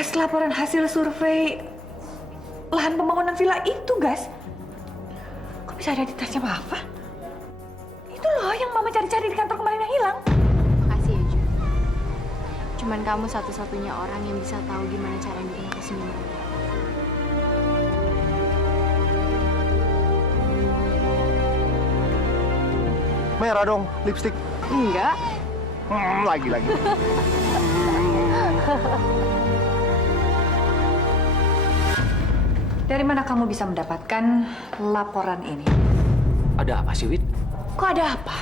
bekas laporan hasil survei lahan pembangunan villa itu, guys. Kok bisa ada di tasnya Papa? Itu loh yang Mama cari-cari di kantor kemarin yang hilang. Makasih ya, Ju. Cuman kamu satu-satunya orang yang bisa tahu gimana cara bikin aku senyum. Merah dong, lipstick. Enggak. Lagi. Dari mana kamu bisa mendapatkan laporan ini? Ada apa sih, Wit? Kok ada apa?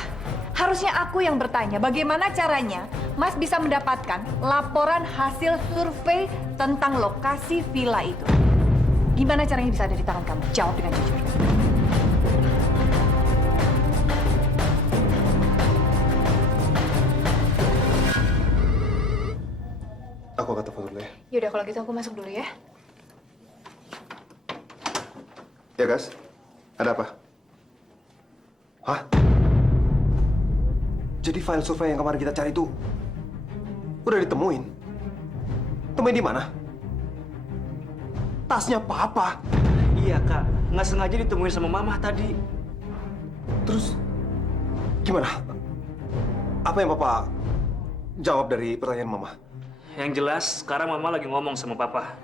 Harusnya aku yang bertanya bagaimana caranya Mas bisa mendapatkan laporan hasil survei tentang lokasi villa itu. Gimana caranya bisa ada di tangan kamu? Jawab dengan jujur. Aku akan telepon dulu ya. Yaudah kalau gitu aku masuk dulu ya. Ya, Gas? Ada apa? Hah? Jadi file survei yang kemarin kita cari itu udah ditemuin? Temuin di mana? Tasnya Papa. Iya, Kak. Nggak sengaja ditemuin sama Mama tadi. Terus gimana? Apa yang Papa jawab dari pertanyaan Mama? Yang jelas, sekarang Mama lagi ngomong sama Papa.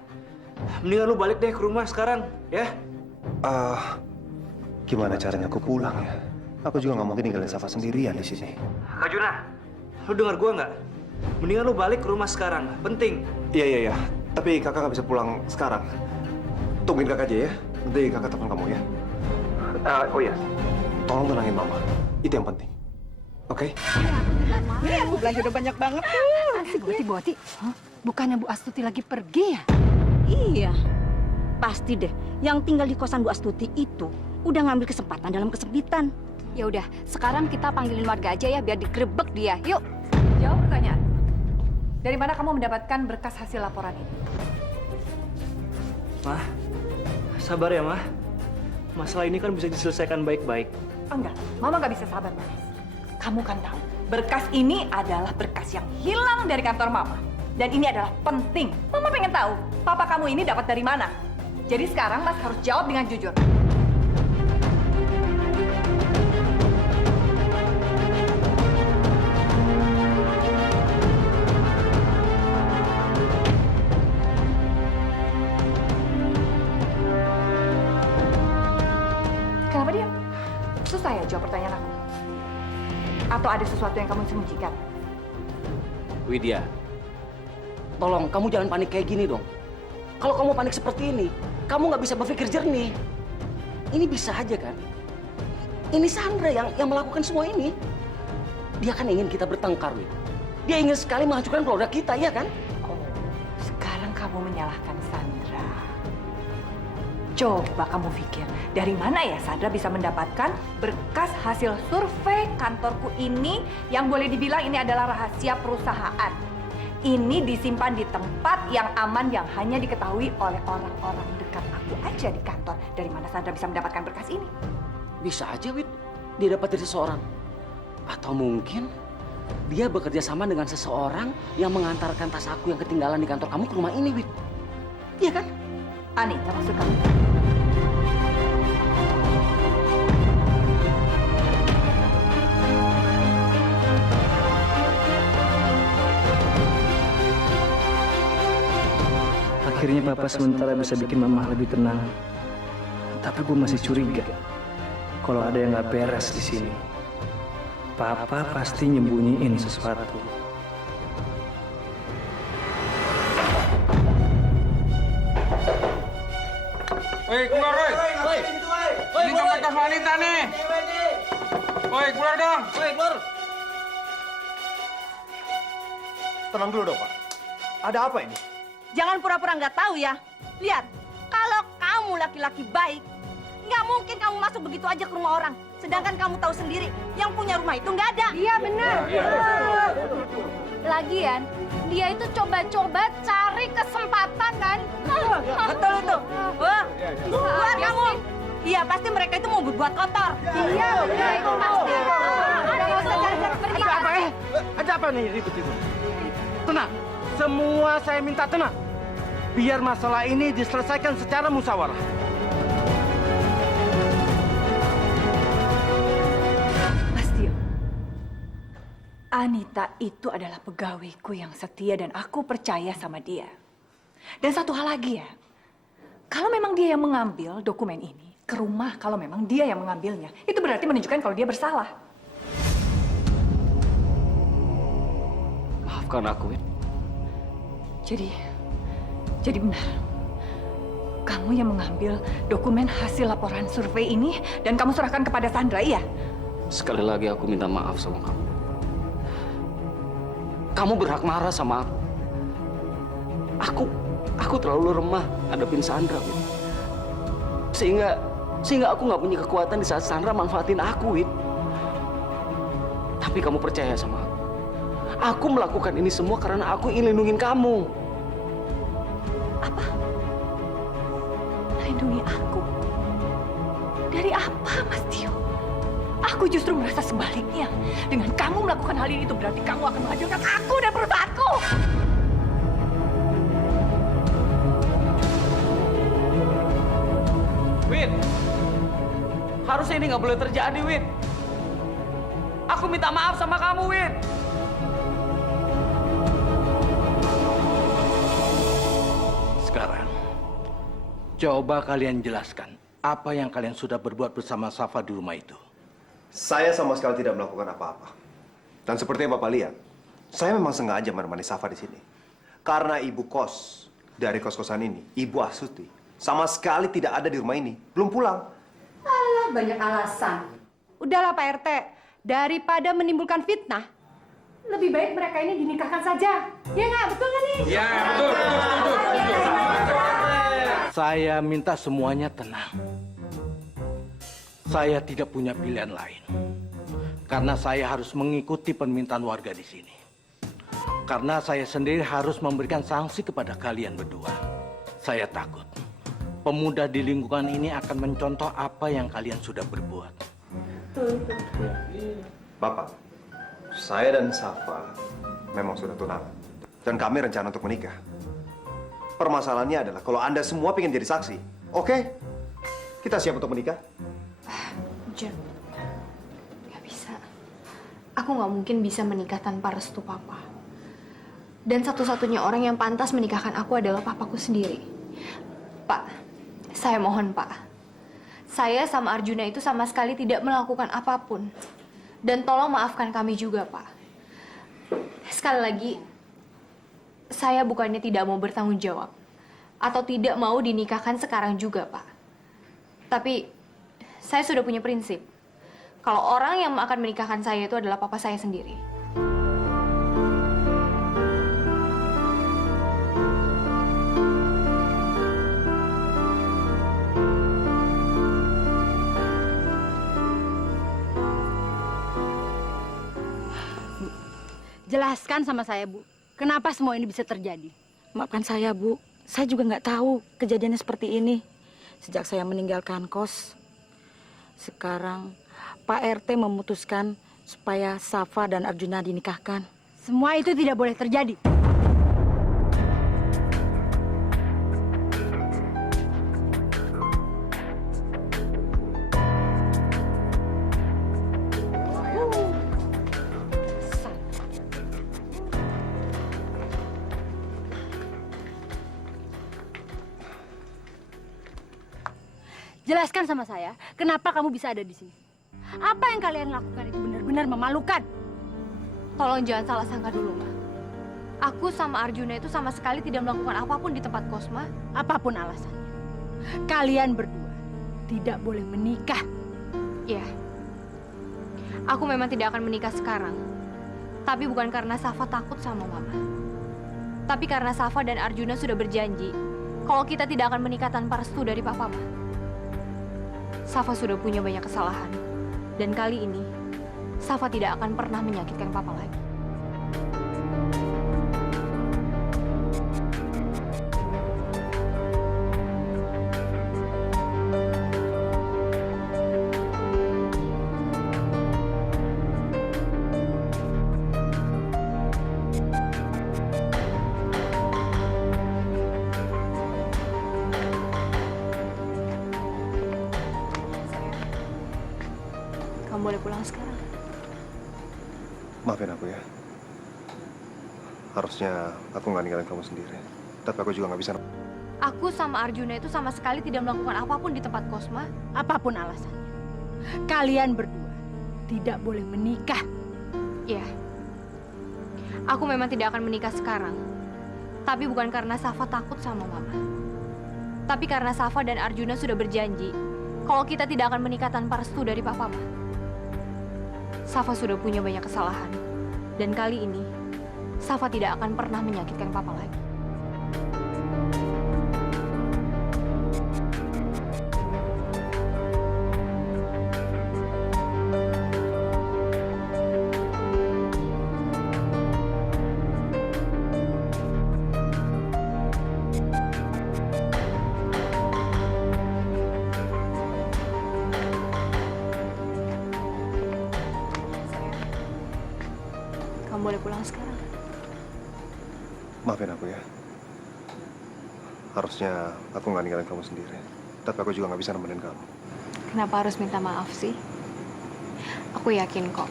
Mendingan lu balik deh ke rumah sekarang, ya? Gimana caranya aku pulang ya? Aku juga nggak mungkin ninggalin Safa sendirian di sini. Kak Juna, lu dengar gua nggak? Mendingan lu balik ke rumah sekarang. Penting. Iya. Tapi kakak nggak bisa pulang sekarang. Tungguin kakak aja ya. Nanti kakak telepon kamu ya. Oh iya. Tolong tenangin Mama. Itu yang penting. Oke? Iya, Bu belanja udah banyak banget tuh. Asik Boti. Bukannya Bu Astuti lagi pergi ya? Iya. Pasti deh, yang tinggal di kosan Bu Astuti itu udah ngambil kesempatan dalam kesempitan. Ya udah, sekarang kita panggilin warga aja ya biar digrebek dia. Yuk. Jawab pertanyaan. Dari mana kamu mendapatkan berkas hasil laporan ini? Mah, sabar ya, Mah. Masalah ini kan bisa diselesaikan baik-baik. Enggak, Mama nggak bisa sabar, Mas. Kamu kan tahu, berkas ini adalah berkas yang hilang dari kantor Mama. Dan ini adalah penting. Mama pengen tahu, papa kamu ini dapat dari mana. Jadi sekarang Mas harus jawab dengan jujur. Kenapa diam? Susah ya jawab pertanyaan aku? Atau ada sesuatu yang kamu sembunyikan? Widya, tolong kamu jangan panik kayak gini dong. Kalau kamu panik seperti ini, kamu nggak bisa berpikir jernih. Ini bisa aja kan? Ini Sandra yang melakukan semua ini. Dia kan ingin kita bertengkar, Wid. Dia ingin sekali menghancurkan keluarga kita, ya kan? Oh, sekarang kamu menyalahkan Sandra. Coba kamu pikir, dari mana ya Sandra bisa mendapatkan berkas hasil survei kantorku ini yang boleh dibilang ini adalah rahasia perusahaan. Ini disimpan di tempat yang aman yang hanya diketahui oleh orang-orang dekat aku aja di kantor. Dari mana Sandra bisa mendapatkan berkas ini? Bisa aja, Wid. Dia dapat dari seseorang. Atau mungkin dia bekerja sama dengan seseorang yang mengantarkan tas aku yang ketinggalan di kantor kamu ke rumah ini, Wid. Iya kan? Anita maksud kamu? Akhirnya Papa sementara bisa bikin Mama lebih tenang. Tapi gue masih curiga kalau ada yang nggak beres di sini. Papa pasti nyembunyiin sesuatu. Woi, keluar, woi. Ini tempat tas wanita nih. Woi, keluar dong. Woi, keluar. Tenang dulu dong, Pak. Ada apa ini? Jangan pura-pura nggak tahu ya. Lihat, kalau kamu laki-laki baik, nggak mungkin kamu masuk begitu aja ke rumah orang. Sedangkan kamu tahu sendiri, yang punya rumah itu nggak ada. Iya benar. Lagian, dia itu coba-coba cari kesempatan kan. Betul itu. Wah, keluar kamu. Iya, pasti mereka itu mau berbuat kotor. Iya benar itu pasti. Udah nggak usah cari-cari pergi. Ada apa nih ribut itu? Tenang. Semua saya minta tenang. Biar masalah ini diselesaikan secara musyawarah. Mas Tio, Anita itu adalah pegawaiku yang setia dan aku percaya sama dia. Dan satu hal lagi ya, kalau memang dia yang mengambil dokumen ini ke rumah, kalau memang dia yang mengambilnya, itu berarti menunjukkan kalau dia bersalah. Maafkan aku, Wid. Jadi benar. Kamu yang mengambil dokumen hasil laporan survei ini dan kamu serahkan kepada Sandra, iya? Sekali lagi aku minta maaf sama kamu. Kamu berhak marah sama aku. Aku terlalu remah ngadepin Sandra, Wid. Sehingga aku nggak punya kekuatan di saat Sandra manfaatin aku, Wid. Tapi kamu percaya sama aku. Aku melakukan ini semua karena aku ingin lindungin kamu. Apa? Lindungi aku? Dari apa, Mas Tio? Aku justru merasa sebaliknya. Dengan kamu melakukan hal ini itu berarti kamu akan menghancurkan aku dan perusahaanku. Wid, harusnya ini nggak boleh terjadi, Wid. Aku minta maaf sama kamu, Wid. Sekarang, coba kalian jelaskan apa yang kalian sudah berbuat bersama Safa di rumah itu. Saya sama sekali tidak melakukan apa-apa. Dan seperti yang Bapak lihat, saya memang sengaja menemani Safa di sini. Karena ibu kos dari kos-kosan ini, Ibu Astuti, sama sekali tidak ada di rumah ini, belum pulang. Alah, banyak alasan. Udahlah Pak RT, daripada menimbulkan fitnah, lebih baik mereka ini dinikahkan saja. Ya nggak? Betul nggak nih? Ya, betul, betul. Saya minta semuanya tenang. Saya tidak punya pilihan lain. Karena saya harus mengikuti permintaan warga di sini. Karena saya sendiri harus memberikan sanksi kepada kalian berdua. Saya takut pemuda di lingkungan ini akan mencontoh apa yang kalian sudah berbuat. Bapak, saya dan Safa memang sudah tunangan. Dan kami rencana untuk menikah. Permasalahannya adalah kalau Anda semua ingin jadi saksi, oke? Kita siap untuk menikah? Jen, nggak bisa. Aku nggak mungkin bisa menikah tanpa restu papa. Dan satu-satunya orang yang pantas menikahkan aku adalah papaku sendiri. Pak, saya mohon Pak. Saya sama Arjuna itu sama sekali tidak melakukan apapun. Dan tolong maafkan kami juga, Pak. Sekali lagi, saya bukannya tidak mau bertanggung jawab. Atau tidak mau dinikahkan sekarang juga, Pak. Tapi, saya sudah punya prinsip. Kalau orang yang akan menikahkan saya itu adalah papa saya sendiri. Jelaskan sama saya, Bu. Kenapa semua ini bisa terjadi? Maafkan saya, Bu. Saya juga nggak tahu kejadiannya seperti ini. Sejak saya meninggalkan kos, sekarang Pak RT memutuskan supaya Safa dan Arjuna dinikahkan. Semua itu tidak boleh terjadi. Jelaskan sama saya, kenapa kamu bisa ada di sini? Apa yang kalian lakukan itu benar-benar memalukan. Tolong jangan salah sangka dulu, Ma. Aku sama Arjuna itu sama sekali tidak melakukan apapun di tempat kos, Ma. Apapun alasannya, kalian berdua tidak boleh menikah. Iya. Aku memang tidak akan menikah sekarang. Tapi bukan karena Safa takut sama Mama. Tapi karena Safa dan Arjuna sudah berjanji kalau kita tidak akan menikah tanpa restu dari Papa, Ma. Safa sudah punya banyak kesalahan. Dan kali ini, Safa tidak akan pernah menyakitkan Papa lagi. boleh pulang sekarang. Maafin aku ya. Harusnya aku nggak ninggalin kamu sendiri. Tapi aku juga nggak bisa. Aku sama Arjuna itu sama sekali tidak melakukan apapun di tempat Kosma. Apapun alasannya, kalian berdua tidak boleh menikah. Iya. Aku memang tidak akan menikah sekarang. Tapi bukan karena Safa takut sama Mama. Tapi karena Safa dan Arjuna sudah berjanji kalau kita tidak akan menikah tanpa restu dari Papa, Ma. Safa sudah punya banyak kesalahan. Dan kali ini, Safa tidak akan pernah menyakitkan Papa lagi. Kamu boleh pulang sekarang. Maafin aku ya. Harusnya aku nggak ninggalin kamu sendiri. Tapi aku juga nggak bisa nemenin kamu. Kenapa harus minta maaf sih? Aku yakin kok.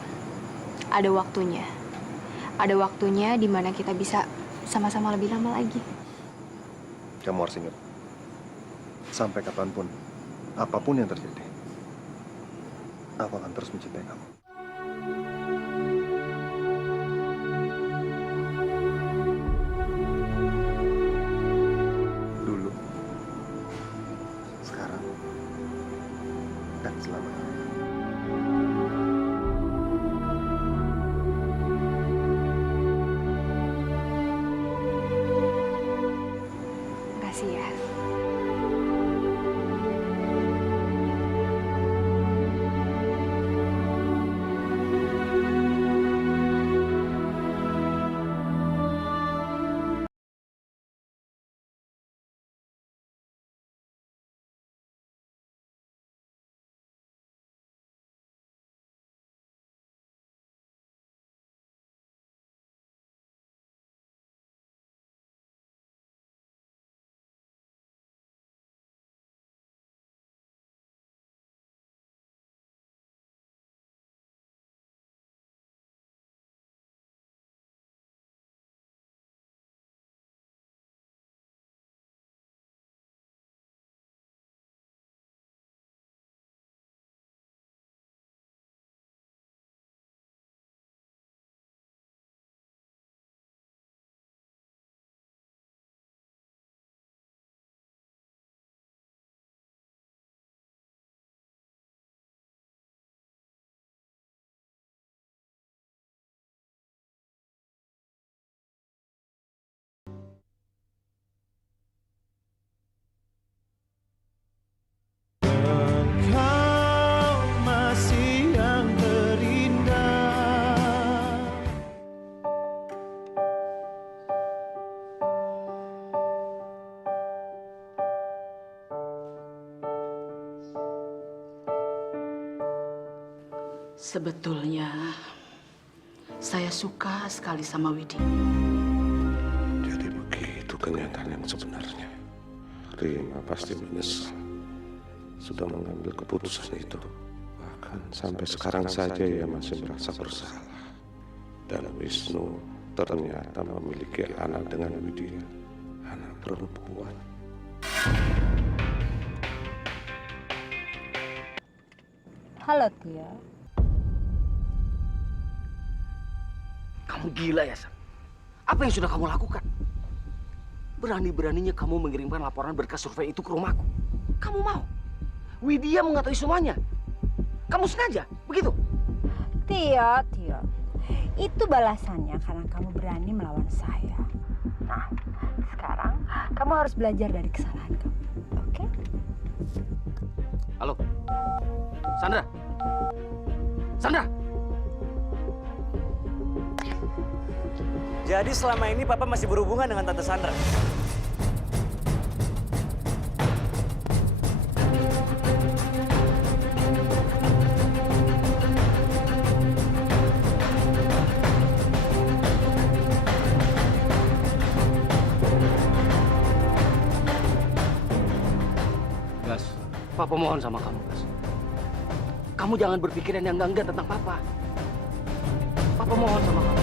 Ada waktunya. Ada waktunya di mana kita bisa sama-sama lebih lama lagi. Kamu harus ingat. Sampai kapanpun, apapun yang terjadi, aku akan terus mencintai kamu. Dulu, sekarang, dan selamanya. Makasih ya. Sebetulnya saya suka sekali sama Widi. Jadi begitu kenyataan yang sebenarnya. Rima pasti menyesal sudah mengambil keputusan itu. Bahkan sampai sekarang saja ia masih merasa bersalah. Dan Wisnu ternyata memiliki anak dengan Widya, anak perempuan. Halo Tia. Kamu gila ya, Sam? Apa yang sudah kamu lakukan? Berani-beraninya kamu mengirimkan laporan berkas survei itu ke rumahku. Kamu mau? Widya mengetahui semuanya. Kamu sengaja, begitu? Tio. Itu balasannya karena kamu berani melawan saya. Nah, sekarang kamu harus belajar dari kesalahan kamu. Oke? Halo? Sandra? Sandra? Jadi selama ini Papa masih berhubungan dengan Tante Sandra? Gas, Papa mohon sama kamu, Gas. kamu jangan berpikiran yang enggak tentang papa. Papa mohon sama kamu.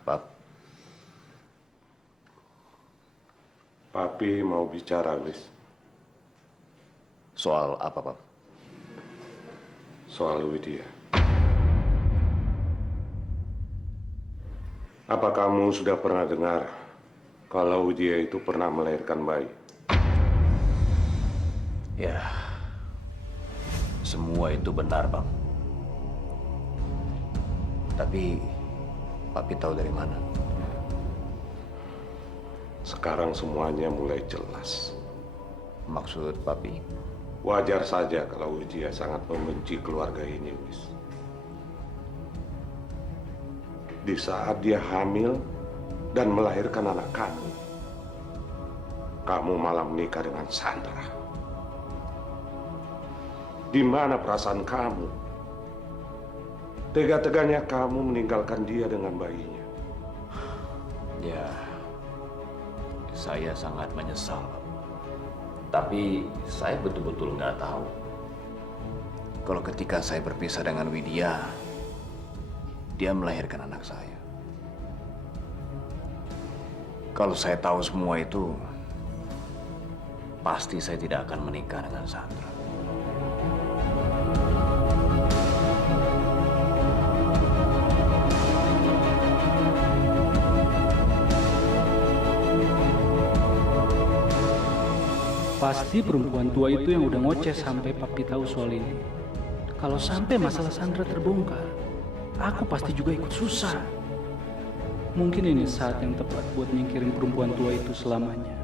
Pap. Papi mau bicara, Wis. Soal apa, Pap? Soal Widya. Apa kamu sudah pernah dengar kalau Widya itu pernah melahirkan bayi? Ya, semua itu benar, Bang. Tapi Papi tahu dari mana? Sekarang semuanya mulai jelas. Maksud Papi? Wajar saja kalau Widya sangat membenci keluarga ini, Wis. Di saat dia hamil dan melahirkan anak kamu malah menikah dengan Sandra. Di mana perasaan kamu? Tega-teganya kamu meninggalkan dia dengan bayinya. Ya, saya sangat menyesal. Tapi saya betul-betul nggak tahu kalau ketika saya berpisah dengan Widya, dia melahirkan anak saya. Kalau saya tahu semua itu, pasti saya tidak akan menikah dengan Sandra. Pasti perempuan tua itu yang udah ngoceh sampai Papi tahu soal ini. Kalau sampai masalah Sandra terbongkar, aku pasti juga ikut susah. Mungkin ini saat yang tepat buat nyingkirin perempuan tua itu selamanya.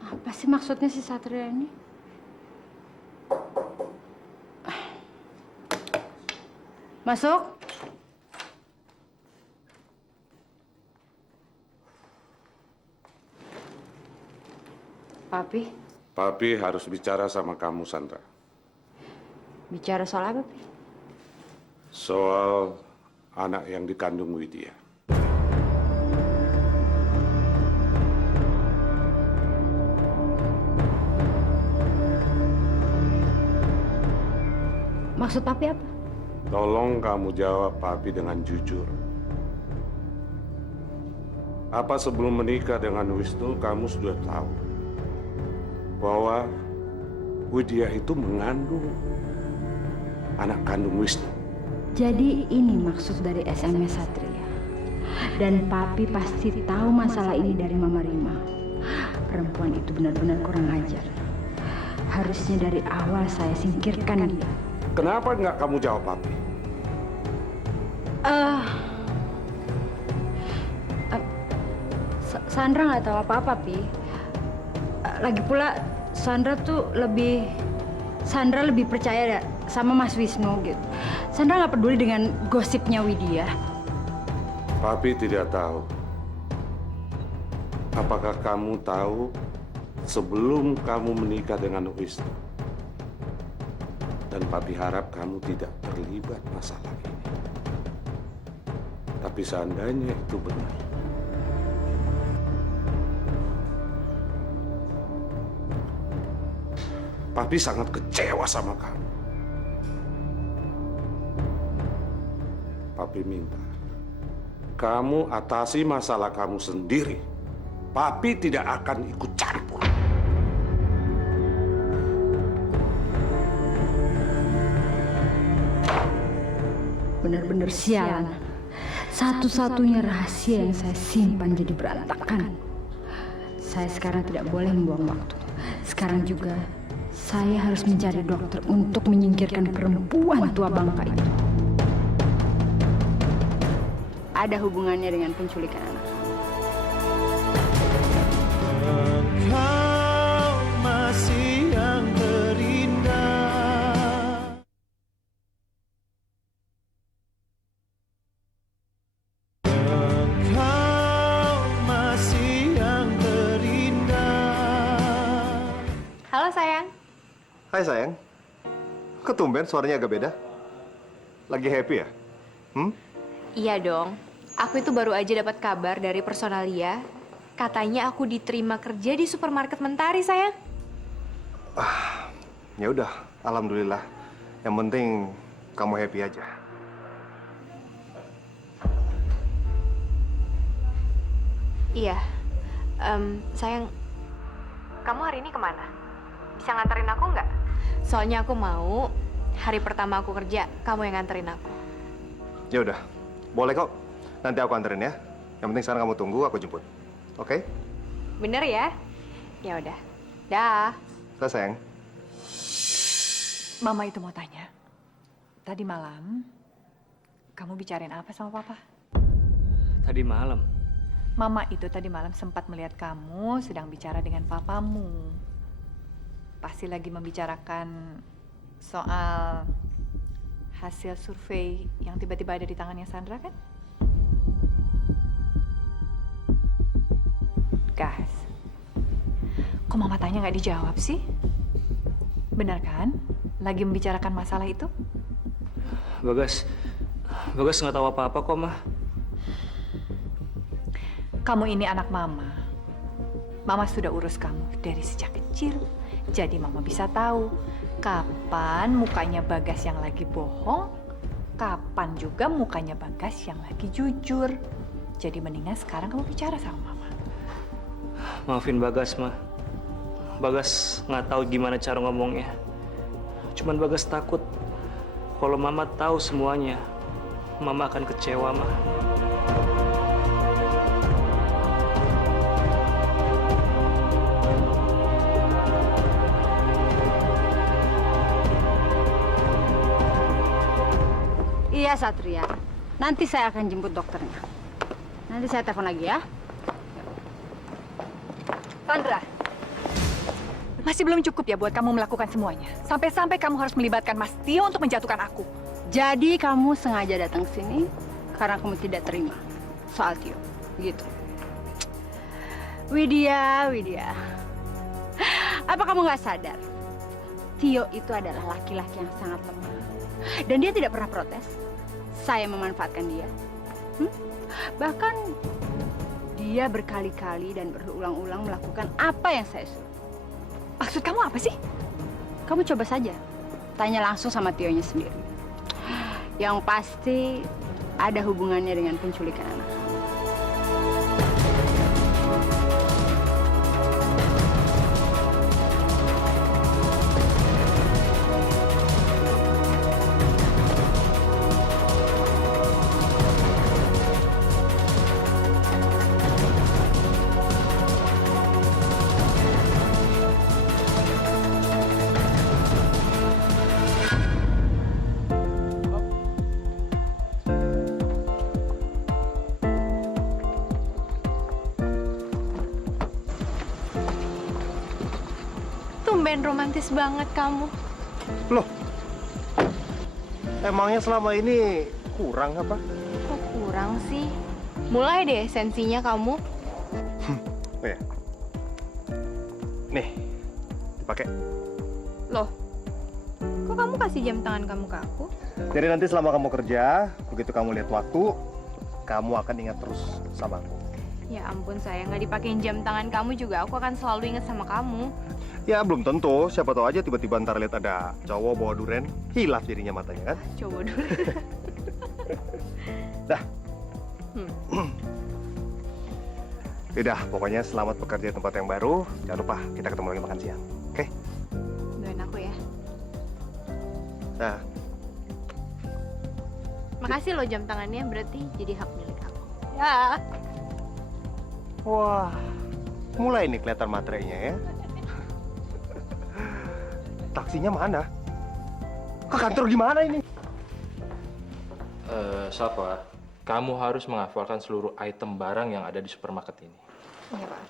Apa sih maksudnya si Satria ini? Masuk. Papi, Papi harus bicara sama kamu, Sandra. bicara soal apa, Pi? Soal anak yang dikandung Widya. Maksud Papi apa? Tolong kamu jawab Papi dengan jujur. Apa sebelum menikah dengan Wisnu kamu sudah tahu bahwa Widya itu mengandung anak kandung Wisnu? Jadi ini maksud dari SMS Satria. Dan Papi pasti tahu masalah ini dari Mama Rima. Perempuan itu benar-benar kurang ajar. Harusnya dari awal saya singkirkan dia. Kenapa nggak kamu jawab Papi? Sandra nggak tahu apa-apa, Pi. Lagi pula Sandra lebih percaya sama Mas Wisnu gitu. Sandra nggak peduli dengan gosipnya Widya. Papi tidak tahu. Apakah kamu tahu sebelum kamu menikah dengan Wisnu? Dan Papi harap kamu tidak terlibat masalah ini. Tapi seandainya itu benar, Papi sangat kecewa sama kamu. Papi minta kamu atasi masalah kamu sendiri. Papi tidak akan ikut campur. Benar-benar sialan. Satu-satunya rahasia yang saya simpan jadi berantakan. Saya sekarang tidak boleh membuang waktu. Sekarang juga saya harus mencari dokter untuk menyingkirkan perempuan tua bangka itu. ada hubungannya dengan penculikan anak kamu. Engkau masih yang terindah. Engkau masih yang terindah. Halo sayang. Hai sayang. Kok tumben suaranya agak beda? Lagi happy ya? Iya dong. Aku itu baru aja dapat kabar dari personalia. Katanya aku diterima kerja di supermarket Mentari, sayang. Ya udah, alhamdulillah. Yang penting kamu happy aja. Iya. Sayang, kamu hari ini kemana? Bisa nganterin aku nggak? Soalnya aku mau hari pertama aku kerja, kamu yang nganterin aku. Ya udah, boleh kok. Nanti aku anterin ya. Yang penting sekarang kamu tunggu, aku jemput. Oke? Bener ya? Ya udah. Dah. Udah sayang. Mama itu mau tanya. Tadi malam, kamu bicarain apa sama Papa? Tadi malam. Mama itu tadi malam sempat melihat kamu sedang bicara dengan papamu. Pasti lagi membicarakan soal hasil survei yang tiba-tiba ada di tangannya Sandra, kan? Gas. Kok Mama tanya nggak dijawab sih? Benar kan? Lagi membicarakan masalah itu? Bagas nggak tahu apa-apa kok, Mah. Kamu ini anak Mama. Mama sudah urus kamu dari sejak kecil. Jadi Mama bisa tahu kapan mukanya Bagas yang lagi bohong, kapan juga mukanya Bagas yang lagi jujur. Jadi mendingan sekarang kamu bicara sama Mama. Maafin Bagas, Mah. Bagas nggak tahu gimana cara ngomongnya. Cuman Bagas takut kalau Mama tahu semuanya, Mama akan kecewa, Mah. Iya Satria, nanti saya akan jemput dokternya. Nanti saya telepon lagi ya. Sandra, masih belum cukup ya buat kamu melakukan semuanya. Sampai-sampai kamu harus melibatkan Mas Tio untuk menjatuhkan aku. Jadi kamu sengaja datang ke sini karena kamu tidak terima soal Tio, gitu. Widya. Apa kamu nggak sadar? Tio itu adalah laki-laki yang sangat lemah. Dan dia tidak pernah protes. Saya memanfaatkan dia. Bahkan dia berkali-kali dan berulang-ulang melakukan apa yang saya suruh. Maksud kamu apa sih? Kamu coba saja. Tanya langsung sama Tio-nya sendiri. Yang pasti ada hubungannya dengan penculikan anak. Tumben romantis banget kamu. Loh, emangnya selama ini kurang apa? Kok kurang sih? Mulai deh sensinya kamu. Oh ya. Nih, dipakai. Loh, kok kamu kasih jam tangan kamu ke aku? Jadi nanti selama kamu kerja, begitu kamu lihat waktu, kamu akan ingat terus sama aku. Ya ampun sayang, nggak dipakein jam tangan kamu juga aku akan selalu ingat sama kamu. Ya belum tentu, siapa tahu aja tiba-tiba ntar lihat ada cowok bawa duren, hilaf jadinya matanya kan? Coba dulu. Dah. Udah, pokoknya selamat bekerja di tempat yang baru. Jangan lupa kita ketemu lagi makan siang, oke? Doain aku ya. Nah, Makasih loh jam tangannya, berarti jadi hak milik aku. ya. Wah, mulai nih kelihatan materainya ya. Taksinya mana? Ke kantor gimana ini? Safa, kamu harus menghafalkan seluruh item barang yang ada di supermarket ini. Iya, Pak.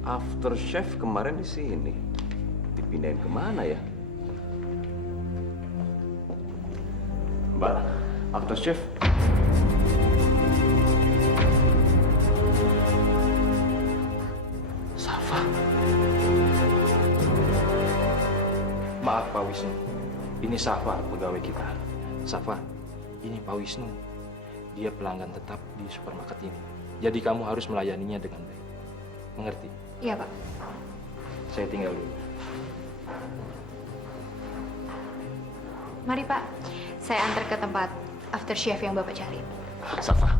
After chef kemarin di sini. Dipindahin kemana ya? Mbak, after chef. Safa. Maaf Pak Wisnu. Ini Safa, pegawai kita. Safa, ini Pak Wisnu. Dia pelanggan tetap di supermarket ini. Jadi kamu harus melayaninya dengan baik. Mengerti? Iya, Pak. Saya tinggal dulu. Mari, Pak. Saya antar ke tempat after chef yang Bapak cari. Safa.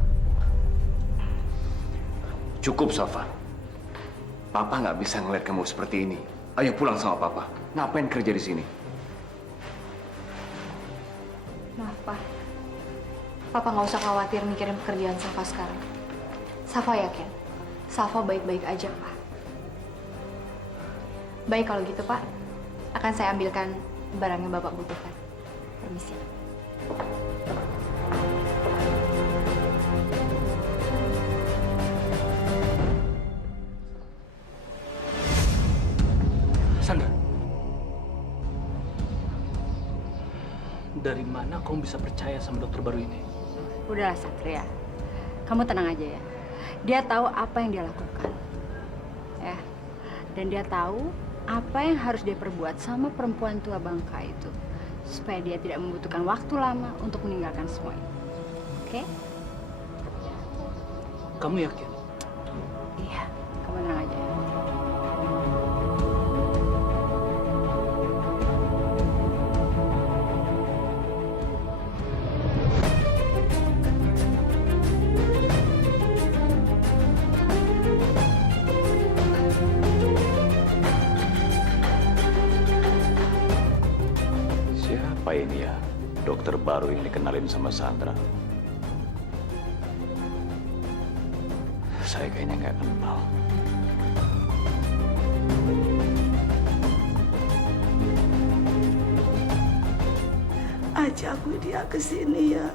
Cukup, Safa. Papa nggak bisa ngeliat kamu seperti ini. Ayo pulang sama Papa. Ngapain kerja di sini? Maaf, Pak. Papa nggak usah khawatir mikirin pekerjaan Safa sekarang. Safa yakin, Safa baik-baik aja, Pak. Baik kalau gitu, Pak. Akan saya ambilkan barang yang Bapak butuhkan. Permisi. Sandra, dari mana kamu bisa percaya sama dokter baru ini? Udahlah Satria, kamu tenang aja ya. Dia tahu apa yang dia lakukan, ya. Dan dia tahu apa yang harus dia perbuat sama perempuan tua bangka itu, supaya dia tidak membutuhkan waktu lama untuk meninggalkan semua itu. Oke? Kamu yakin? Iya, kamu tenang aja ya. Siapa ini ya? Dokter baru yang dikenalin sama Sandra. Saya kayaknya nggak kenal. Ajak dia ke sini ya.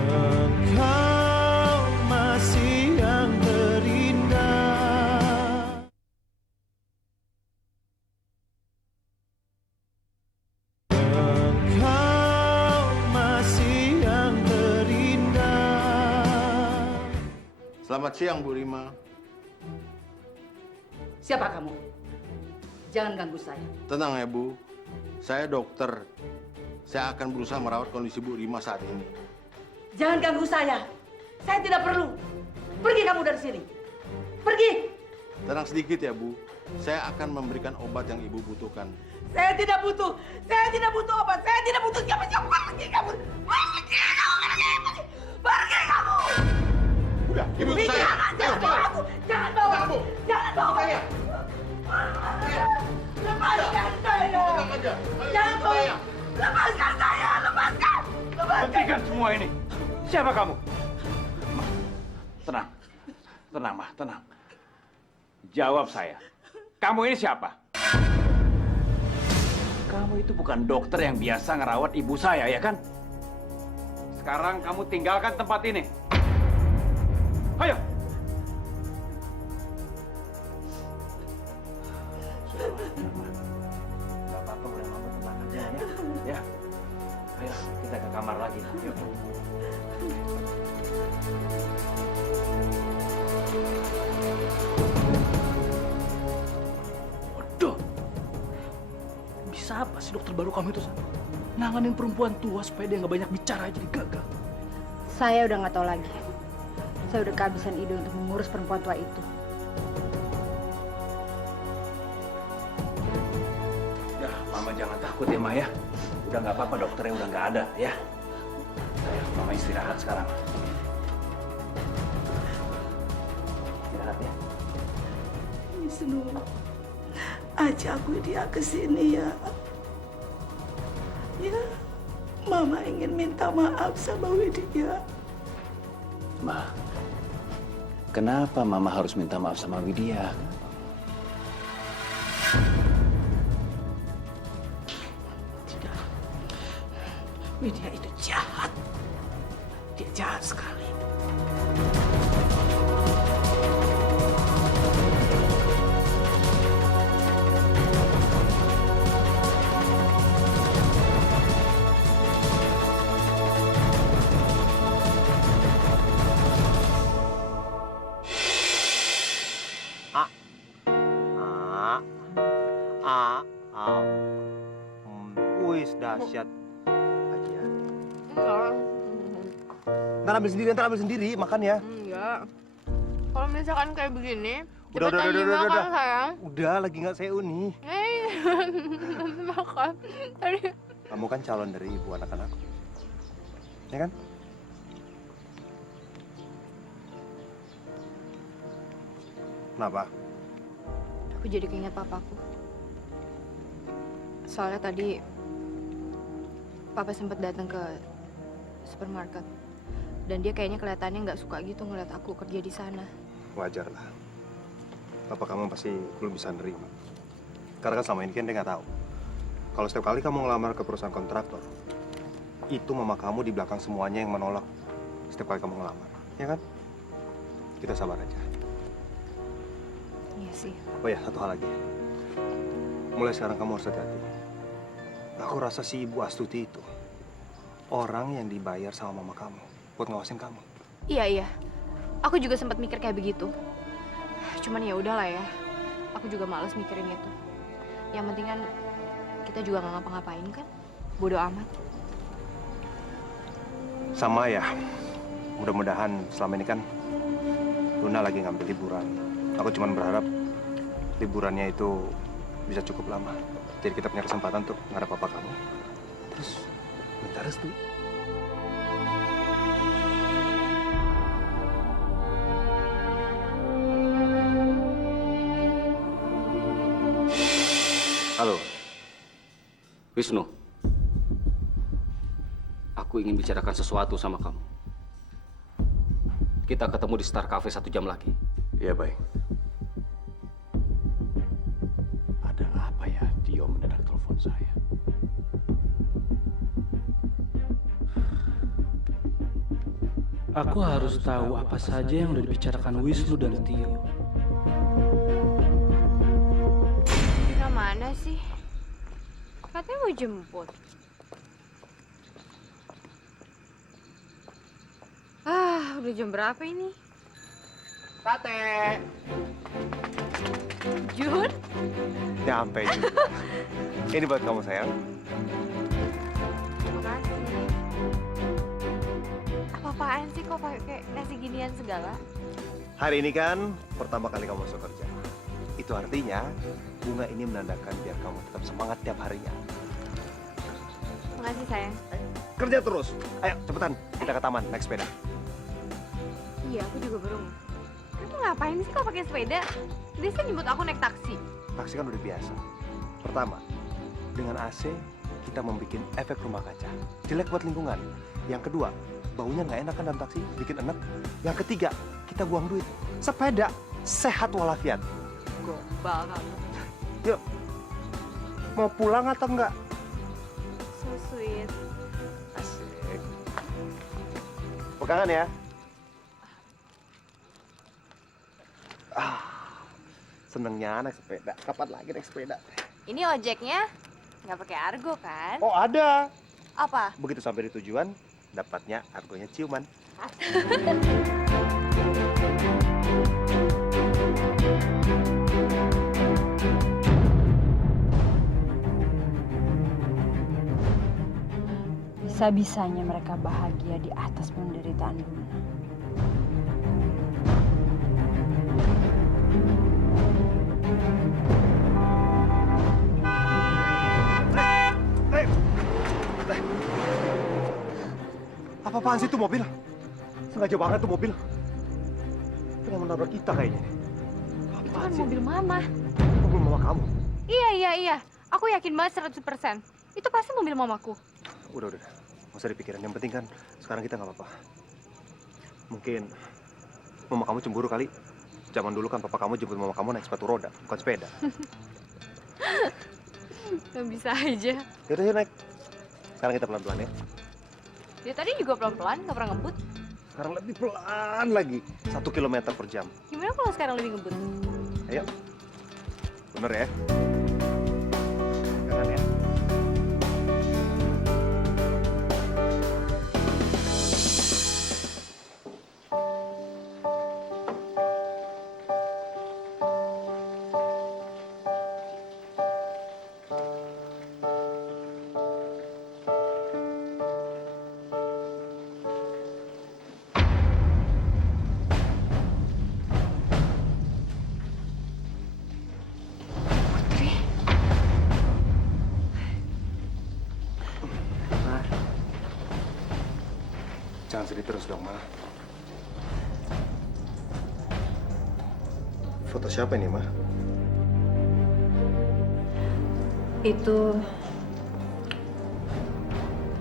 Engkau masih yang terindah. Engkau masih yang terindah. Selamat siang, Bu Rima. Siapa kamu? Jangan ganggu saya. Tenang ya, Bu. Saya dokter. Saya akan berusaha merawat kondisi Bu Rima saat ini. Jangan ganggu saya. Saya tidak perlu. Pergi kamu dari sini. Pergi. Tenang sedikit ya, Bu. Saya akan memberikan obat yang Ibu butuhkan. Saya tidak butuh. Saya tidak butuh obat. Saya tidak butuh siapa-siapa. Pergi kamu. Pergi kamu. Pergi kamu. Udah, Ibu ikut saya. Jangan bawa aku. Jangan bawa aku. Jangan bawa saya. Lepaskan saya. Jangan bawa. Lepaskan saya. Lepaskan. Hentikan semua ini. Siapa kamu? Ma, tenang. Tenang, Ma. Tenang. Jawab saya. Kamu ini siapa? Kamu itu bukan dokter yang biasa ngerawat ibu saya, ya kan? Sekarang kamu tinggalkan tempat ini. Ayo. Gak apa-apa, udah mama tenang aja ya. Ya. Ayo, kita ke kamar lagi. Yuk. Waduh. Bisa apa sih dokter baru kamu itu, Sandra? Nanganin perempuan tua supaya dia nggak banyak bicara aja jadi gagal. Saya udah nggak tahu lagi. Saya udah kehabisan ide untuk mengurus perempuan tua itu. Ya, Mama jangan takut ya, Ma ya. Udah nggak apa-apa, dokternya udah nggak ada ya. Ayo, Mama istirahat sekarang. Istirahat ya. Wisnu, ajak dia ke sini ya. Ya, Mama ingin minta maaf sama Widya. Ma, kenapa Mama harus minta maaf sama Widya? Widya itu jahat. Dia jahat sekali. Wih, dahsyat. Lagi ya. Enggak. Ntar ambil sendiri, makan ya. Enggak. Kalau misalkan kayak begini, Udah, cepetan dimakan, sayang. Udah, lagi nggak seu nih. Makan. Tadi. Kamu kan calon dari ibu anak-anak. Ya kan? Kenapa? Aku jadi keinget papaku. Soalnya tadi papa sempat datang ke supermarket dan dia kayaknya kelihatannya nggak suka gitu ngeliat aku kerja di sana. Wajar lah. Papa kamu pasti belum bisa nerima. Karena kan selama ini kan dia nggak tahu. Kalau setiap kali kamu ngelamar ke perusahaan kontraktor, itu mama kamu di belakang semuanya yang menolak setiap kali kamu ngelamar. Ya kan? Kita sabar aja. Iya sih. Oh ya, satu hal lagi. Mulai sekarang kamu harus hati-hati. Aku rasa si Ibu Astuti itu orang yang dibayar sama mama kamu buat ngawasin kamu. Iya. Aku juga sempat mikir kayak begitu. Cuman ya udahlah ya. Aku juga males mikirin itu. Yang penting kan kita juga nggak ngapa-ngapain kan. Bodoh amat. Sama ya. Mudah-mudahan selama ini kan Luna lagi ngambil liburan. Aku cuma berharap liburannya itu bisa cukup lama. Jadi kita punya kesempatan untuk ngadap papa kamu. Terus minta restu. Halo, Wisnu. Aku ingin bicarakan sesuatu sama kamu. Kita ketemu di Star Cafe 1 jam lagi. Iya, baik. Ada apa ya Tio mendadak telepon saya? Aku harus tahu apa saja yang udah dibicarakan Wisnu dan Tio. Dina mana sih? Katanya mau jemput. Udah jam berapa ini? Sate. Jun? Nyampe juga. Ini buat kamu sayang. Makasih. Apa-apaan sih kok pakai nasi ginian segala? Hari ini kan pertama kali kamu masuk kerja. Itu artinya bunga ini menandakan biar kamu tetap semangat tiap harinya. Makasih sayang. Kerja terus. Ayo cepetan kita ke taman naik sepeda. Iya, aku juga baru. Kamu ngapain sih kok pakai sepeda? Biasanya nyebut aku naik taksi. Taksi kan udah biasa. Pertama, dengan AC kita membuat efek rumah kaca. Jelek buat lingkungan. Yang kedua, baunya nggak enak kan dalam taksi, bikin enak. Yang ketiga, kita buang duit. Sepeda sehat walafiat. Gombal kamu. Yuk, mau pulang atau enggak? So sweet. Asik. Pegangan ya. Senengnya naik sepeda. Kapan lagi naik sepeda? Ini ojeknya nggak pakai argo kan? Oh ada. Apa? Begitu sampai di tujuan, dapatnya argonya ciuman. Bisa-bisanya mereka bahagia di atas penderitaan Luna. Apa-apaan sih itu mobil? Sengaja banget tuh mobil. Pengen menabrak kita kayaknya. Itu kan mobil mama. Mobil mama kamu? Iya. Aku yakin banget 100%. Itu pasti mobil mamaku. Udah. Nggak usah dipikirin. Yang penting kan sekarang kita nggak apa-apa. Mungkin mama kamu cemburu kali. Zaman dulu kan papa kamu jemput mama kamu naik sepatu roda, bukan sepeda. Gak bisa aja. Yaudah, yuk naik. Sekarang kita pelan-pelan ya. Dia tadi juga pelan-pelan, nggak pernah ngebut. Sekarang lebih pelan lagi. 1 kilometer per jam. Gimana kalau sekarang lebih ngebut? Ayo. Bener ya? Jangan ya. Jangan sedih terus dong, Ma. Foto siapa ini, Ma? Itu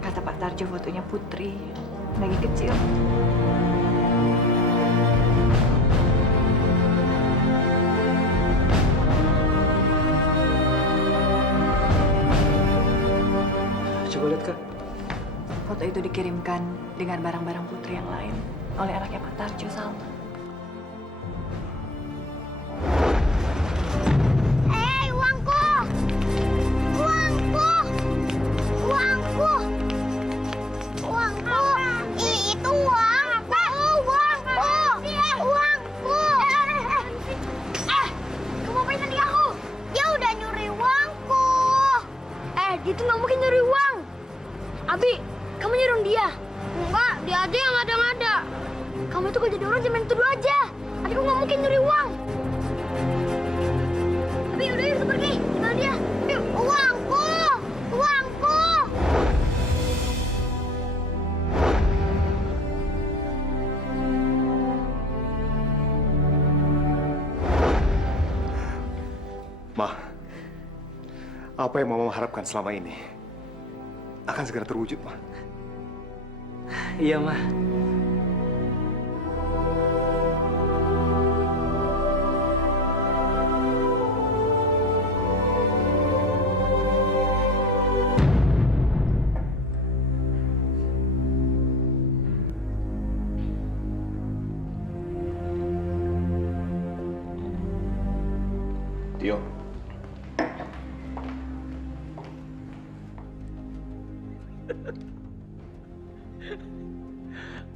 kata Pak Tarjo fotonya Putri lagi kecil. Coba lihat, Kak. Foto itu dikirimkan dengan barang-barang Putri yang lain oleh anaknya Pak Tarjo, Salma. Uangku! Uangku! Uangku! Uangku! Itu uangku! Uangku! Uangku! Kamu apa tadi aku? Dia udah nyuri uangku! Dia tuh nggak mungkin nyuri uang! Abi, kamu nyuruh dia? Enggak, dia aja yang ngada-ngada. Kamu itu kalau jadi orang jangan main tuduh aja. Adikku nggak mungkin nyuri uang. Abi, udah yuk kita pergi. Tinggal dia. Yuk, uangku! Uangku! Ma, apa yang Mama harapkan selama ini akan segera terwujud, Ma. Iya, Ma. Tio.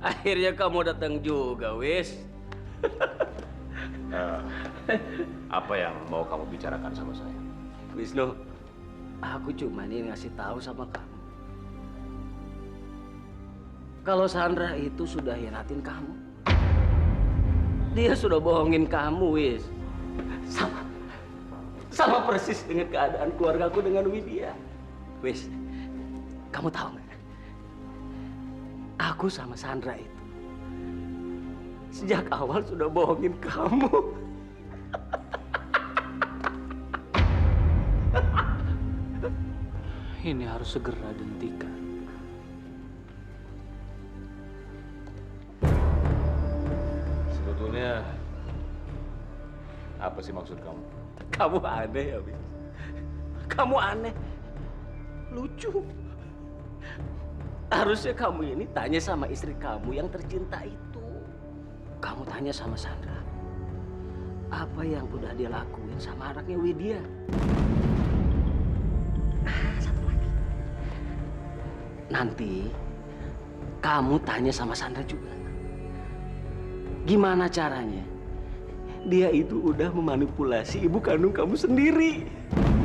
Akhirnya kamu datang juga, Wis. Apa yang mau kamu bicarakan sama saya? Wisnu, aku cuma ini ngasih tahu sama kamu. Kalau Sandra itu sudah hianatin kamu. Dia sudah bohongin kamu, Wis. Sama persis dengan keadaan keluargaku dengan Widya. Wis, kamu tahu nggak? Aku sama Sandra itu sejak awal sudah bohongin kamu. Ini harus segera dihentikan. Sebetulnya apa sih maksud kamu? Kamu aneh ya, Wis. Kamu aneh. Lucu. Harusnya kamu ini tanya sama istri kamu yang tercinta itu. Kamu tanya sama Sandra. Apa yang udah dia lakuin sama anaknya Widya. Satu lagi. Nanti kamu tanya sama Sandra juga. Gimana caranya? Dia itu udah memanipulasi ibu kandung kamu sendiri.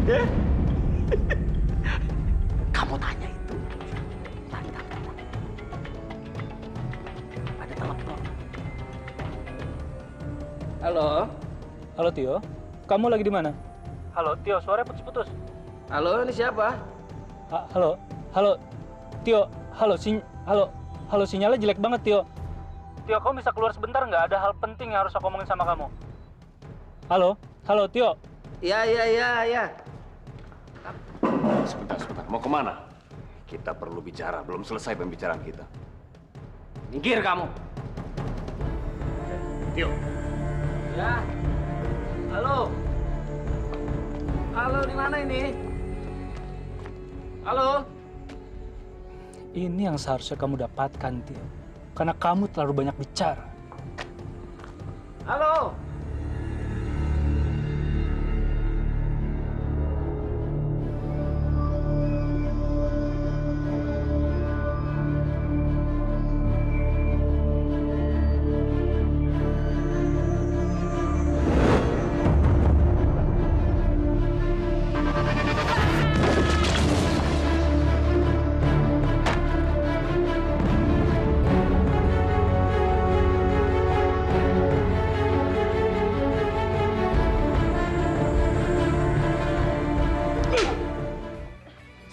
Ya? Kamu tanya itu. Tanya. Ada telepon. Halo? Halo, Tio. Kamu lagi di mana? Halo, Tio. Suaranya putus-putus. Halo, ini siapa? Halo? Halo? Tio, halo. Halo, sinyalnya jelek banget, Tio. Tio, kamu bisa keluar sebentar nggak? Ada hal penting yang harus aku omongin sama kamu. Halo? Halo, Tio. Ya. Sebentar. Mau kemana? Kita perlu bicara. Belum selesai pembicaraan kita. Minggir kamu. Tio. Ya. Halo. Halo, di mana ini? Halo. Ini yang seharusnya kamu dapatkan, Tio. Karena kamu terlalu banyak bicara. Halo.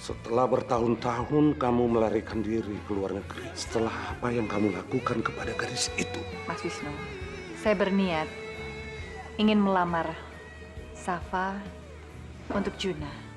Setelah bertahun-tahun kamu melarikan diri ke luar negeri, setelah apa yang kamu lakukan kepada gadis itu? Mas Wisnu, saya berniat ingin melamar Safa untuk Juna.